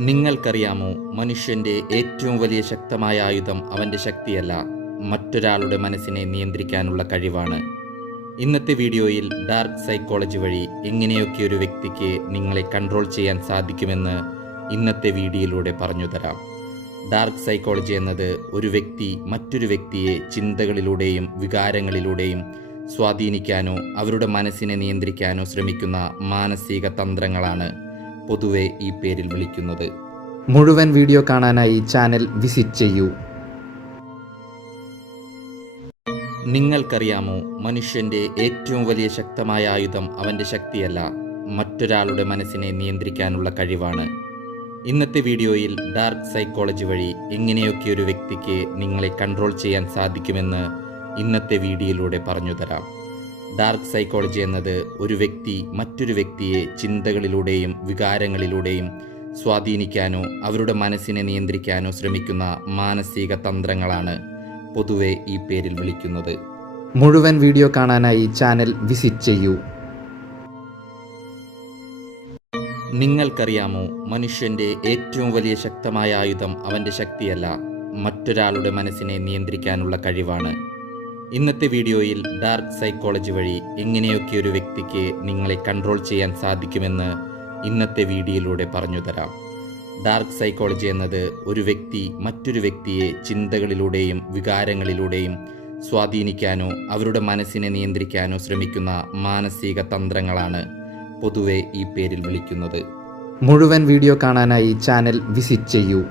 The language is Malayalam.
നിങ്ങൾക്കറിയാമോ, മനുഷ്യന്റെ ഏറ്റവും വലിയ ശക്തമായ ആയുധം അവന്റെ ശക്തിയല്ല, മറ്റൊരാളുടെ മനസ്സിനെ നിയന്ത്രിക്കാനുള്ള കഴിവാണ്. ഇന്നത്തെ വീഡിയോയിൽ ഡാർക്ക് സൈക്കോളജി വഴി എങ്ങനെയൊക്കെ ഒരു വ്യക്തിക്ക് നിങ്ങളെ കൺട്രോൾ ചെയ്യാൻ സാധിക്കുമെന്ന് ഇന്നത്തെ വീഡിയോയിലൂടെ പറഞ്ഞു തരാം. ഡാർക്ക് സൈക്കോളജി എന്നത് ഒരു വ്യക്തി മറ്റൊരു വ്യക്തിയെ ചിന്തകളിലൂടെയും വികാരങ്ങളിലൂടെയും സ്വാധീനിക്കാനോ അവരുടെ മനസ്സിനെ നിയന്ത്രിക്കാനോ ശ്രമിക്കുന്ന മാനസിക തന്ത്രങ്ങളാണ് പൊതുവെ ഈ പേരിൽ വിളിക്കുന്നത്. മുഴുവൻ വീഡിയോ കാണാനായി ചാനൽ വിസിറ്റ് ചെയ്യൂ. നിങ്ങൾക്കറിയാമോ, മനുഷ്യന്റെ ഏറ്റവും വലിയ ശക്തമായ ആയുധം അവന്റെ ശക്തിയല്ല, മറ്റൊരാളുടെ മനസ്സിനെ നിയന്ത്രിക്കാനുള്ള കഴിവാണ്. ഇന്നത്തെ വീഡിയോയിൽ ഡാർക്ക് സൈക്കോളജി വഴി എങ്ങനെയൊക്കെ ഒരു വ്യക്തിക്ക് നിങ്ങളെ കൺട്രോൾ ചെയ്യാൻ സാധിക്കുമെന്ന് ഇന്നത്തെ വീഡിയോയിലൂടെ പറഞ്ഞു തരാം. ഡാർക്ക് സൈക്കോളജി എന്നത് ഒരു വ്യക്തി മറ്റൊരു വ്യക്തിയെ ചിന്തകളിലൂടെയും വികാരങ്ങളിലൂടെയും സ്വാധീനിക്കാനോ അവരുടെ മനസ്സിനെ നിയന്ത്രിക്കാനോ ശ്രമിക്കുന്ന മാനസിക തന്ത്രങ്ങളാണ് പൊതുവെ ഈ പേരിൽ വിളിക്കുന്നത്. മുഴുവൻ വീഡിയോ കാണാനായി ചാനൽ വിസിറ്റ് ചെയ്യൂ. നിങ്ങൾക്കറിയാമോ, മനുഷ്യന്റെ ഏറ്റവും വലിയ ശക്തമായ ആയുധം അവന്റെ ശക്തിയല്ല, മറ്റൊരാളുടെ മനസ്സിനെ നിയന്ത്രിക്കാനുള്ള കഴിവാണ്. ഇന്നത്തെ വീഡിയോയിൽ ഡാർക്ക് സൈക്കോളജി വഴി എങ്ങനെയൊക്കെ ഒരു വ്യക്തിക്ക് നിങ്ങളെ കൺട്രോൾ ചെയ്യാൻ സാധിക്കുമെന്ന് ഇന്നത്തെ വീഡിയോയിലൂടെ പറഞ്ഞു തരാം. ഡാർക്ക് സൈക്കോളജി എന്നത് ഒരു വ്യക്തി മറ്റൊരു വ്യക്തിയെ ചിന്തകളിലൂടെയും വികാരങ്ങളിലൂടെയും സ്വാധീനിക്കാനോ അവരുടെ മനസ്സിനെ നിയന്ത്രിക്കാനോ ശ്രമിക്കുന്ന മാനസിക തന്ത്രങ്ങളാണ് പൊതുവെ ഈ പേരിൽ വിളിക്കുന്നത്. മുഴുവൻ വീഡിയോ കാണാനായി ചാനൽ വിസിറ്റ് ചെയ്യൂ.